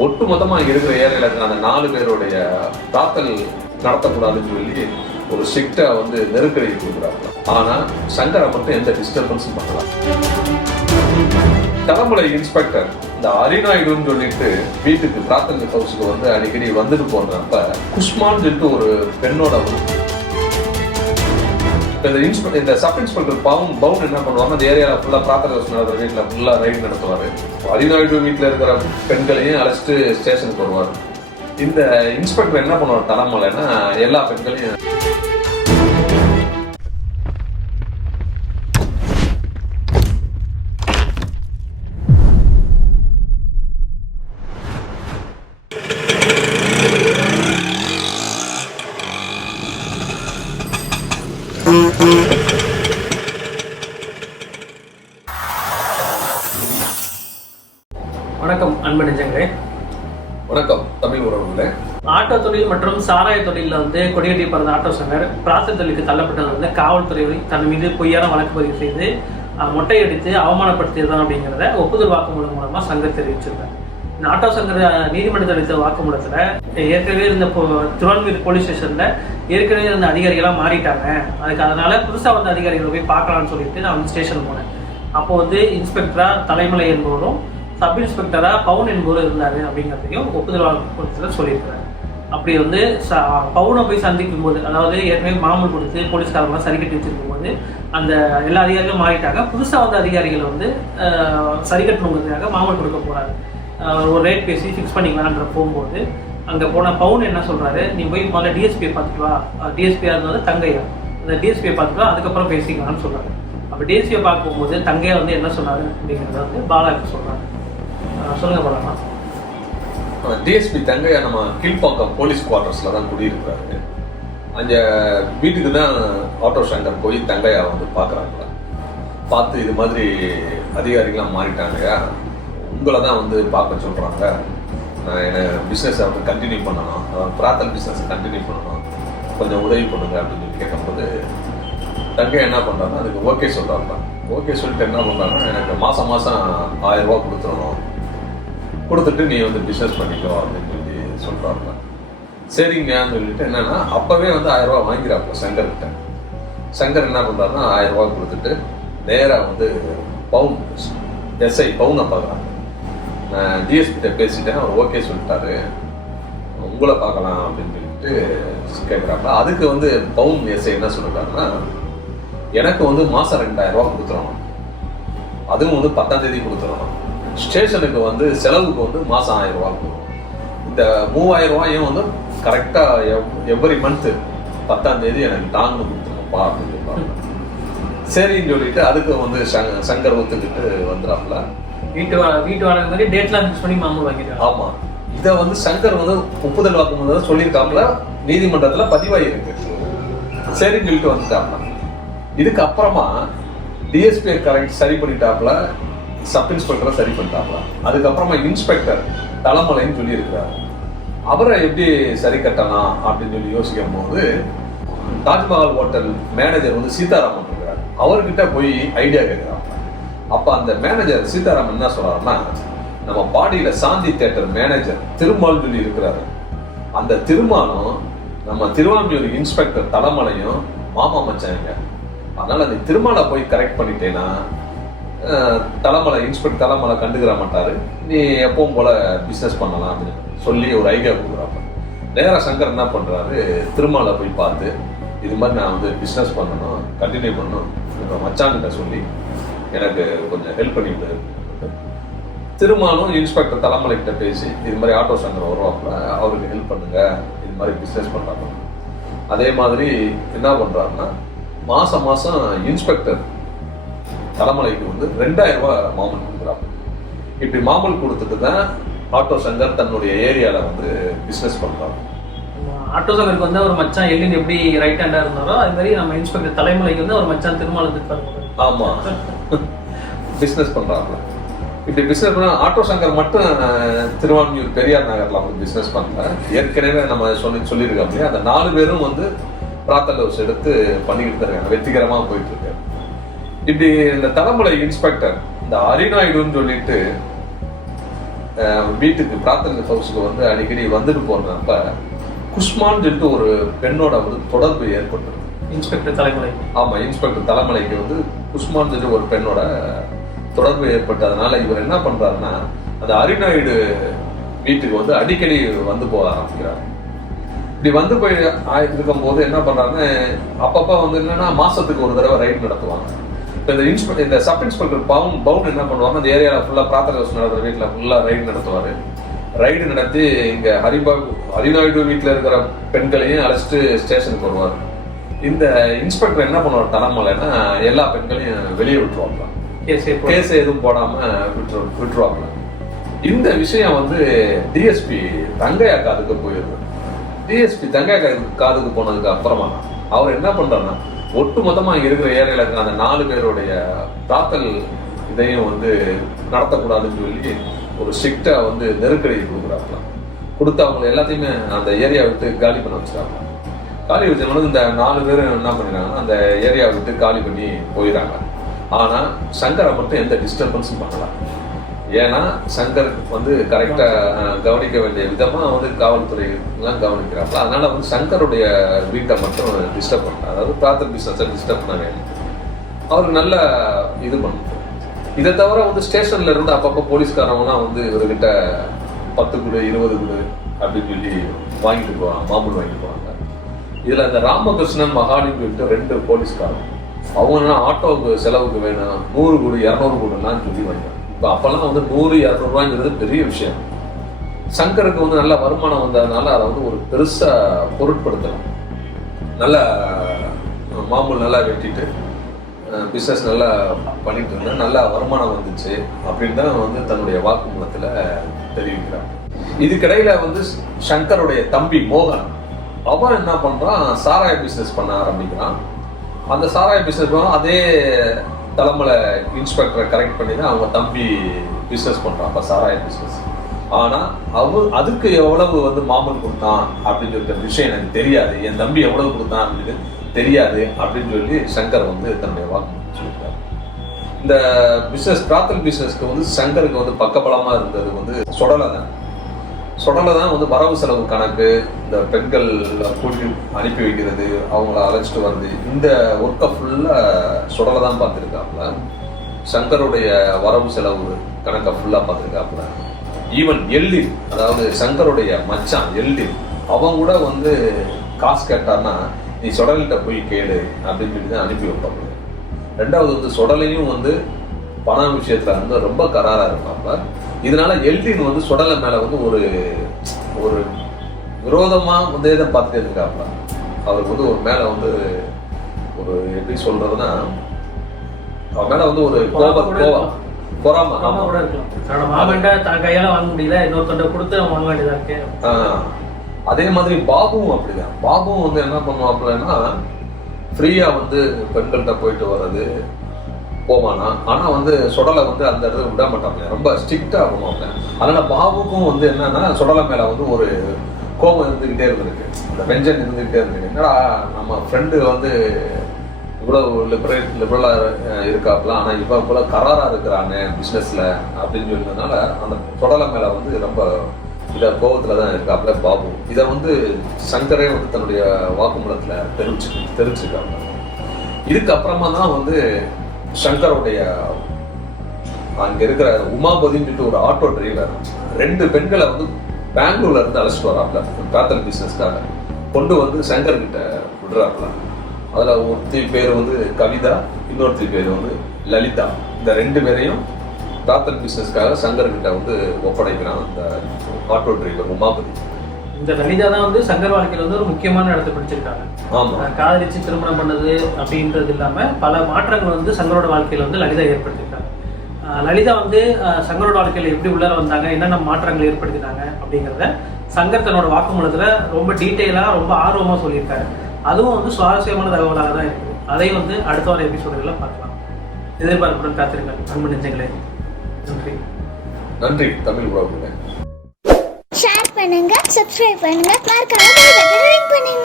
ஒட்டு மொத்தமா இங்க இருக்கிற ஏரியால இருக்கிற அந்த 4 பேருடைய தாக்கல் நடத்தக்கூடாதுன்னு சொல்லி ஒரு ஸ்ட்ரிக்டா வந்து நெருக்கடி கொடுக்குறாங்க. ஆனா சங்கரை மட்டும் எந்த டிஸ்டர்பன்ஸும் பண்ணலாம். தலைமுறை இன்ஸ்பெக்டர் இந்த அரிநாயுடுன்னு சொல்லிட்டு வீட்டுக்கு பிரார்த்தனை ஹவுஸுக்கு வந்து அடிக்கடி வந்துட்டு போனப்ப குஷ்மான்னு சொல்லிட்டு ஒரு பெண்ணோட இந்த சப் இன்ஸ்பெக்டர் பவுன் என்ன பண்ணுவாங்க, அந்த ஏரியாவில் ஃபுல்லாக பிரார்த்தனை ஹவுஸ் நடத்துற வீட்டில் ஃபுல்லாக ரைடு நடத்துவார். அரிநாயுடு வீட்டில் இருக்கிற பெண்களையும் அழைச்சிட்டு ஸ்டேஷனுக்கு வருவார். இந்த இன்ஸ்பெக்டர் என்ன பண்ணுவார் தலைமலைன்னா எல்லா பெண்களையும் வணக்கம் அன்பு நெஞ்சங்களே. வணக்கம் தமிழ் உறவுகளே. ஆட்டோ தொழில் மற்றும் சாராய தொழிலில் வந்து கொடிகட்டி பிறந்த ஆட்டோ சங்கர் பிரார்த்தனை தொழிலுக்கு தள்ளப்பட்டது வந்து காவல்துறை தன் மீது பொய்யான வழக்கு பதிவு செய்து மொட்டையடித்து அவமானப்படுத்தியதான் அப்படிங்கிறத ஒப்புதல் வாக்குமூலம் மூலமாக சங்கர் தெரிவிச்சிருந்தார். இந்த ஆட்டோ சங்கர் நீதிமன்றத்தில் அளித்த வாக்குமூலத்தில் ஏற்கனவே இருந்த திருவான்மீர் போலீஸ் ஸ்டேஷனில் ஏற்கனவே இருந்த அதிகாரிகளாக மாறிட்டாங்க, அதுக்கு அதனால புதுசாக வந்த அதிகாரிகளை போய் பார்க்கலான்னு சொல்லிட்டு நான் வந்து ஸ்டேஷன் போனேன். அப்போ வந்து இன்ஸ்பெக்டராக தலைமலை என்பவரும் சப் இன்ஸ்பெக்டராக பவுன் என்பவர் இருந்தார் அப்படிங்கிறதையும் ஒப்புதல் வாக்குமூலத்தில் சொல்லியிருக்கிறார். அப்படி வந்து பவுனை போய் சந்திக்கும் போது, அதாவது ஏற்கனவே மாமூல் கொடுத்து போலீஸ்காரங்களாம் சரி கட்டி வச்சிருக்கும் போது அந்த எல்லா அதிகாரிகளும் மாறிட்டாங்க, புதுசாக வந்த அதிகாரிகள் வந்து சரி கட்டணுங்கிறதுக்காக மாமூல் கொடுக்க போகிறாரு. ஒரு ரேட் பேசி ஃபிக்ஸ் பண்ணிக்கலான்ற போகும்போது அங்கே போன பவுன் என்ன சொல்கிறாரு, நீ போய் முதல்ல டிஎஸ்பியை பார்த்துட்டு வா, டிஎஸ்பியாக இருந்தது தங்கையா, அந்த டிஎஸ்பியை பார்த்துட்டு வா, அதுக்கப்புறம் பேசிக்கலாம்னு சொல்கிறாரு. அப்போ டிஎஸ்பியை பார்க்க போகும்போது தங்கையா வந்து என்ன சொன்னார் அப்படிங்கிறத வந்து பாலாவுக்கு சொல்கிறாங்க. சொல்லுங்க பாலாமா. டிஎஸ்பி தங்கையா நம்ம கீழ்ப்பாக்கம் போலீஸ் குவார்டர்ஸ்ல தான் குடியிருக்கிறாரு. அந்த வீட்டுக்கு தான் ஆட்டோ சங்கர் போய் தங்கையா வந்து பார்க்குறாங்க. பார்த்து இது மாதிரி அதிகாரிகளாம் மாறிட்டாங்கயா, உங்களை தான் வந்து பார்க்க சொல்கிறாங்க, நான் என்ன பிஸ்னஸை வந்து கண்டினியூ பண்ணணும், பிரார்த்தல் பிஸ்னஸை கண்டினியூ பண்ணணும், கொஞ்சம் உதவி பண்ணுங்க அப்படின்னு சொல்லி கேட்கும்போது தங்கையா என்ன பண்ணுறாங்கன்னா அதுக்கு ஓகே சொல்கிறாங்க. ஓகே சொல்லிட்டு என்ன பண்ணுறாங்கன்னா எனக்கு மாதம் 1000 ரூபா கொடுத்துடணும், கொடுத்துட்டு நீ வந்து பிஸ்னஸ் பண்ணிக்கோ அப்படின்னு சொல்லி சொல்கிறாங்க. சரிங்கன்னு சொல்லிட்டு என்னன்னா அப்போவே வந்து 1000 ரூபா வாங்கிறாப்போ சங்கர்கிட்ட. சங்கர் என்ன பண்ணுறாருன்னா 1000 ரூபா கொடுத்துட்டு நேராக வந்து பவுன் எஸ்ஐ பவுனை பார்க்குறாங்க. நான் டிஎஸ்பிட்ட பேசிட்டேன், அவர் ஓகே சொல்லிட்டாரு, உங்களை பார்க்கலாம் அப்படின்னு சொல்லிட்டு கேட்குறாங்க. அதுக்கு வந்து பவுன் எஸ்ஐ என்ன சொல்லிட்டாருன்னா எனக்கு வந்து மாதம் 2000 ரூபா கொடுத்துடணும், அதுவும் வந்து 10ஆம் தேதி கொடுத்துடணும், ஸ்டேஷனுக்கு வந்து செலவுக்கு வந்து மாதம் 1000 ரூபா கொடுக்கும், இந்த 3000 ரூபாயும் வந்து கரெக்டாக எவ்ரி மந்த்து 10ஆம் தேதி எனக்கு டான்னு கொடுத்துருப்பா அப்படின்னு சொல்லுவாங்க. சரின்னு சொல்லிட்டு அதுக்கு வந்து சங்கர் ஒத்துக்கிட்டு வந்துடுறாப்புல. வீட்டு வாடகை மாதிரி டேட்லாம் ஃபிக்ஸ் பண்ணி மாமூல் வாங்கிட்டாங்க. ஆமாம், இதை வந்து சங்கர் வந்து ஒப்புதல் வாக்குமூலம் சொல்லியிருக்காப்புல, நீதிமன்றத்தில் பதிவாயிருக்கு. சரின்னு சொல்லிட்டு வந்துட்டாப்புல. இதுக்கு அப்புறமா டிஎஸ்பி கரெக்ட் சரி பண்ணிட்டாப்புல, சப் இன்ஸ்பெக்டரை சரி பண்ணிட்டாப்புல. அதுக்கப்புறமா இன்ஸ்பெக்டர் தலைமலைன்னு சொல்லியிருக்கிறாரு. அவரை எப்படி சரி கட்டலாம் அப்படின்னு சொல்லி யோசிக்கும் போது தாஜ்மஹால் ஹோட்டல் மேனேஜர் வந்து சீதாராமன் இருக்கிறார், அவர்கிட்ட போய் ஐடியா கேட்குறாங்க. அப்போ அந்த மேனேஜர் சீதாராமன் என்ன சொல்றாருன்னா நம்ம பாடியில் சாந்தி தியேட்டர் மேனேஜர் திருமால் சொல்லி இருக்கிறாரு, அந்த திருமாலும் நம்ம திருவான்மியூர் இன்ஸ்பெக்டர் தலைமலையும் மாமா மச்சாங்க, அதனால அந்த திருமாலை போய் கரெக்ட் பண்ணிட்டேன்னா தலைமலை இன்ஸ்பெக்டர் தலைமலை கண்டுக்கிற மாட்டாரு, நீ எப்பவும் போல பிஸ்னஸ் பண்ணலாம் அப்படின்னு சொல்லி ஒரு ஐடியா கொடுக்குறாங்க. நேராக சங்கர் என்ன பண்ணுறாரு, திருமாலை போய் பார்த்து இது மாதிரி நான் வந்து பிஸ்னஸ் பண்ணணும், கண்டினியூ பண்ணணும், இப்போ மச்சான்கிட்ட சொல்லி எனக்கு கொஞ்சம் ஹெல்ப் பண்ணிவிடு. திருமாலும் இன்ஸ்பெக்டர் தலைமலைக்கிட்ட பேசி இது மாதிரி ஆட்டோ சங்கர் வருவாப்புல, அவருக்கு ஹெல்ப் பண்ணுங்க, இது மாதிரி பிஸ்னஸ் பண்ணுறாங்க. அதே மாதிரி என்ன பண்ணுறாருன்னா மாதம் இன்ஸ்பெக்டர் தலைமலைக்கு வந்து 2000 ரூபா மாமூல் கொடுக்குறாங்க. இப்படி மாமூல் கொடுத்துட்டு தான் ஆட்டோ சங்கர் தன்னுடைய ஏரியாவில் வந்து பிஸ்னஸ் பண்ணுறாங்க. ஆட்டோ சங்கருக்கு வந்து ஒரு மச்சான் எல்லின் எப்படி ரைட் ஹேண்டாக இருந்தாரோ அது மாதிரி நம்ம இன்ஸ்பெக்டர் தலைமலைக்கு வந்து ஒரு மச்சான் திருமாலத்துக்கு. ஆமாம், பிஸ்னஸ் பண்ணுறாங்க. இப்படி பிஸ்னஸ் பண்ண ஆட்டோ சங்கர் மட்டும் திருவான்மியூர் பெரியார் நகரில் வந்து பிஸ்னஸ் பண்ணல, ஏற்கனவே நம்ம சொல்லியிருக்கோம் இல்லையா, அந்த 4 பேரும் வந்து பிரார்த்தல் ஹவுஸ் எடுத்து பண்ணிக்கிட்டு இருக்காங்க, வெற்றிகரமாக போயிட்டு இருக்காரு. இப்படி இந்த தலைமுறை இன்ஸ்பெக்டர் இந்த அரிநாயுடுன்னு சொல்லிட்டு வீட்டுக்கு பிரார்த்தனை ஹவுஸுக்கு வந்து அடிக்கடி வந்துட்டு போனப்ப குஷ்மான்னு சொல்லிட்டு ஒரு பெண்ணோட வந்து தொடர்பு ஏற்பட்டது. இன்ஸ்பெக்டர் தலைமலை. ஆமா, இன்ஸ்பெக்டர் தலைமலைக்கு வந்து குஷ்மான்னு சொல்லிட்டு ஒரு பெண்ணோட தொடர்பு ஏற்பட்டதுனால இவர் என்ன பண்றாருன்னா அந்த அரிநாயுடு வீட்டுக்கு வந்து அடிக்கடி வந்து போக ஆரம்பிக்கிறார். இப்படி வந்து போய் இருக்கும் போது என்ன பண்றாருன்னா அப்பப்ப வந்து என்னன்னா மாசத்துக்கு ஒரு தடவை ரைட் நடத்துவாங்க. இந்த சப் இன்ஸ்பெக்டர் பவுன் என்ன பண்ணுவாங்க, அந்த ஏரியாவில் ஃபுல்லா பிரார்த்தனை ஹவுஸ் நடத்துற வீட்டில் ஃபுல்லா ரைடு நடத்துவாரு. ரைடு நடத்தி இங்க ஹரிநாயுடு வீட்டில் இருக்கிற பெண்களையும் அழைச்சிட்டு ஸ்டேஷனுக்கு வருவார். இந்த இன்ஸ்பெக்டர் என்ன பண்ணுவார் தலைமலைன்னா எல்லா பெண்களையும் வெளியே விட்டுருவாங்க, கேஸ் எதுவும் போடாம விட்டுருவாங்க. இந்த விஷயம் வந்து டிஎஸ்பி தங்கையா காதுக்கு போயிருக்கு. டிஎஸ்பி தங்கையா காதுக்கு போனதுக்கு அப்புறமா அவர் என்ன பண்றாருன்னா ஒட்டு மொத்தமா இங்க இருக்கிற ஏரியால இருக்கிற அந்த 4 பேருடைய தாக்கல் இதையும் வந்து நடத்தக்கூடாதுன்னு சொல்லி ஒரு ஸ்ட்ரிக்டா வந்து நெருக்கடி கொடுக்குறாங்களாம். கொடுத்து அவங்க எல்லாத்தையுமே அந்த ஏரியா விட்டு காலி பண்ண வச்சுறாங்க. காலி வச்சவங்க இந்த 4 பேரும் என்ன பண்ணிடுறாங்கன்னா அந்த ஏரியாவை விட்டு காலி பண்ணி போயிடறாங்க. ஆனா சங்கரை மட்டும் எந்த டிஸ்டர்பன்ஸும் பண்ணலாம். ஏன்னா சங்கர் வந்து கரெக்டா கவனிக்க வேண்டிய விதமா வந்து காவல்துறை எல்லாம் கவனிக்கிறாங்க. அதனால வந்து சங்கருடைய வீட்டை மட்டும் டிஸ்டர்ப் பண்ண, அதாவது பிரார்த்தனை பிசினஸை டிஸ்டர்ப் பண்ண வேணும். அவருக்கு நல்ல இது பண்ணும். இதை தவிர வந்து ஸ்டேஷன்ல இருந்து அப்பப்போ போலீஸ்காரவங்கலாம் வந்து இவர்கிட்ட 10 குடு 20 குடு அப்படின்னு சொல்லி வாங்கிட்டு போவாங்க, மாமூல் வாங்கிட்டு போவாங்க. இதுல இந்த ராமகிருஷ்ணன் மகாலின்னு சொல்லிட்டு 2 போலீஸ்காரன் அவங்க ஆட்டோவுக்கு செலவுக்கு வேணும் 100 குடு 200 குடுலாம் சொல்லி வாங்க. இப்போ அப்பெல்லாம் வந்து 100-200 ரூபாய்ங்கிறது பெரிய விஷயம். சங்கருக்கு வந்து நல்ல வருமானம் வந்ததுனால அதை வந்து ஒரு பெருசா பொருட்படுத்தலாம். நல்ல மாமூல் நல்லா வெட்டிட்டு பிஸ்னஸ் நல்லா பண்ணிட்டு இருந்தேன், நல்லா வருமானம் வந்துச்சு அப்படின்னு தான் வந்து தன்னுடைய வாக்குமூலத்தில் தெரிவிக்கிறார். இதுக்கிடையில வந்து சங்கருடைய தம்பி மோகன் அவன் என்ன பண்றான், சாராய பிஸ்னஸ் பண்ண ஆரம்பிக்கிறான். அந்த சாராய பிஸ்னஸ் அதே தலைமலை இன்ஸ்பெக்டரை கரெக்ட் பண்ணி தான் அவங்க தம்பி பிஸ்னஸ் பண்றான், அப்ப சாராய பிஸ்னஸ். ஆனா அதுக்கு எவ்வளவு வந்து மாமூல் கொடுத்தான் அப்படின்னு சொல்லிட்ட விஷயம் எனக்கு தெரியாது, என் தம்பி எவ்வளவு கொடுத்தான் அப்படின்னு தெரியாது அப்படின்னு சொல்லி சங்கர் வந்து தன்னுடைய வாக்குமூலம் சொல்லிட்டார். இந்த பிஸ்னஸ் பிரார்த்தல் பிஸ்னஸ்க்கு வந்து சங்கருக்கு வந்து பக்கபலமா இருந்தது வந்து சொடலை தான் வந்து வரவு செலவு கணக்கு, இந்த பெண்கள் கூட்டி அனுப்பி வைக்கிறது, அவங்கள அழைச்சிட்டு வருது, இந்த ஒர்க்கை ஃபுல்லா சொடலை தான் பார்த்துருக்காப்புல. சங்கருடைய வரவு செலவு கணக்கை ஃபுல்லா பார்த்துருக்காப்புல. ஈவன் எல்டின், அதாவது சங்கருடைய மச்சான் எல்டின், அவங்க கூட வந்து காசு கேட்டார்னா நீ சொடலிட்ட போய் கேளு அப்படின்னு சொல்லி தான் அனுப்பி வைப்பாங்க. 2வது வந்து சொடலையும் வந்து பண விஷயத்துல வந்து ரொம்ப கராரா இருப்பாங்க. இதனால எல்டின் வந்து சொடலை மேல வந்து ஒரு விரோதமா வந்து எதை பார்த்துட்டே இருக்காப்ல. அவருக்கு வந்து ஒரு மேல வந்து ஒரு எப்படி சொல்றதுன்னா அவன் மேல வந்து ஒரு பொறாம கூட இருக்கலாம். கையால வாங்க முடியல, இன்னொருத்தண்ட கொடுத்து வாங்க வேண்டியதா இருக்கு. அதே மாதிரி பாபுவும் அப்படிதான். பாபுவும் வந்து என்ன பண்ணுவாப்லன்னா ஃப்ரீயா வந்து பெண்கள்கிட்ட போயிட்டு வர்றது போவானா, ஆனா வந்து சொடலை வந்து அந்த இடத்துல விட மாட்டாங்க, ரொம்ப ஸ்ட்ரிக்டா பண்ணுவாங்க. அதனால பாபுக்கும் வந்து என்னன்னா சொடலை மேல வந்து ஒரு கோபம் இருந்துகிட்டே இருந்திருக்கு, அந்த பென்ஷன் இருந்துகிட்டே இருந்திருக்கு. என்னடா நம்ம ஃப்ரெண்டு வந்து இவ்வளவு லிபரலா இருக்காப்ல, ஆனா இவ்வளவு போல கராரா இருக்கிறானே பிசினஸ்ல அப்படின்னு சொல்லினதுனால அந்த சொடலை மேல வந்து ரொம்ப கோபத்துல தான் இருக்காப்ல பாபு. இதை வந்து சங்கரே வந்து தன்னுடைய வாக்குமூலத்துல தெரிவிச்சிருக்காங்க. இதுக்கப்புறமா தான் வந்து சங்கருடைய அங்க இருக்கிற உமாபதின்னு சொல்லிட்டு ஒரு ஆட்டோ டிரைவர் 2 பெண்களை வந்து பெங்களூர்ல இருந்து அழைச்சிட்டு வராப்ல பிரார்த்தனை பிசினஸ்க்காக கொண்டு வந்து சங்கர் கிட்ட விடுறாப்ல. அதுல ஒருத்தி பேர் வந்து கவிதா, இன்னொருத்தி பேர் வந்து லலிதா. இந்த 2 பேரையும் பிரார்த்தனை பிசினஸ்க்காக சங்கர் கிட்ட வந்து ஒப்படைக்கிறான் அந்த ஆட்டோ டிரைவர் உமாபதி. இந்த லலிதா தான் வந்து சங்கர் வாழ்க்கையில வந்து ஒரு முக்கியமான இடத்தை பிடிச்சிருக்காங்க. காதலிச்சு திருமணம் பண்ணது அப்படின்றது இல்லாம பல மாற்றங்கள் வந்து சங்கரோட வாழ்க்கையில வந்து லலிதா ஏற்படுத்திருக்காங்க. லலிதா வந்து சங்கரோட வாழ்க்கையில எப்படி உள்ளார வந்தாங்க, என்னென்ன மாற்றங்கள் ஏற்படுத்தினாங்க அப்படிங்கிறத சங்கர் தன்னோட வாக்குமூலத்துல ரொம்ப டீட்டெயிலா ரொம்ப ஆர்வமா சொல்லியிருக்காரு. அதுவும் வந்து சுவாரஸ்யமான தகவலாக தான் இருக்குது. அதையும் வந்து அடுத்த வர எபிசோடுகளை பார்க்கலாம். எதிர்பார்ப்புடன் காத்திருங்கள் அன்பு நெஞ்சங்களே. நன்றி தமிழ் உறவுகளே. ஷேர் பண்ணுங்க, சப்ஸ்கிரைப் பண்ணுங்க, மறக்காம பெல் பட்டனை கிளிக் பண்ணுங்க.